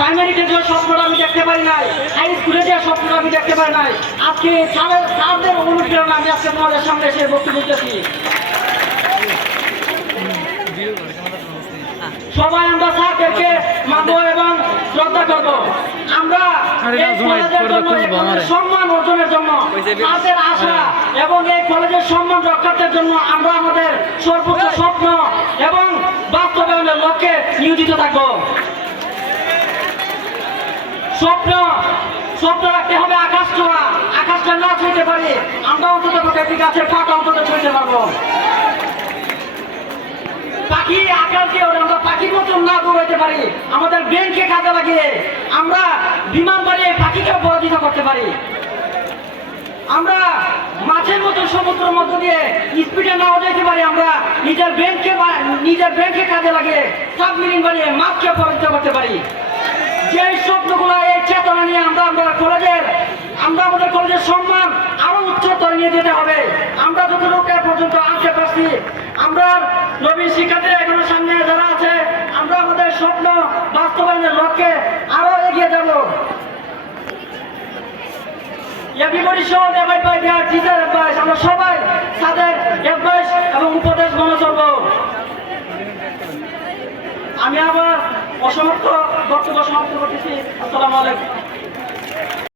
প্রাইমারিতে যে স্বপ্নটা আমি দেখতে পারি নাই, হাই স্কুলে যে স্বপ্নটা আমি দেখতে পারি নাই, আজকে স্যারদের অনুপ্রেরণা আমি আজকে তোমাদের সামনে এসে বক্তব্য দিতেছি। সবাই আমরা স্যারদেরকে মানব এবং শ্রদ্ধা করব। আমরা এই কলেজের জন্য, এই কলেজের সম্মান অর্জনের জন্য, তাদের আশা এবং এই কলেজের সম্মান রক্ষার্থের জন্য আমরা আমাদের সর্বোচ্চ স্বপ্ন এবং বাস্তবায়নের লক্ষ্যে নিয়োজিত থাকব। স্বপ্ন রাখতে হবে আকাশ ছোঁয়া, আকাশটা না ছুঁতে পারি আমরা অন্তত একটি গাছের পাতা অন্তত ছুঁতে পারবো। পাখি আকাশ দিয়ে ওঠে, আমরা পাখির মতন না দৌড়াইতে পারি, আমাদের ব্রেনকে কাজে লাগিয়ে আমরা বিমান বানিয়ে পাখিকেও পরাজিত করতে পারি। আমরা মাছের মতো সমুদ্রের মধ্য দিয়ে স্পিডে নাও যেতে পারি, আমরা নিজের ব্রেনকে কাজে লাগিয়ে সাবমেরিন বানিয়ে মাছকে পরাজিত করতে পারি। যে স্বপ্নগুলো, এই চেতনা নিয়ে আমরা আমাদের কলেজের সম্মান আরো উচ্চতর নিয়ে যেতে হবে। আমরা যতটুকু পর্যন্ত আনতে পারছি, আমরা নবীন শিক্ষার্থীরা এখনো সামনে যারা আছে, আমরা আমাদের স্বপ্ন বাস্তবায়নের লক্ষ্যে আরো এগিয়ে যাব। Everybody should abide by their teacher advice. আমরা সবাই তাদের অ্যাডভাইস এবং উপদেশ মেনে চলব। আমি আবার অসমাপ্ত বক্তব্য সমাপ্ত করতেছি। আসসালামু আলাইকুম।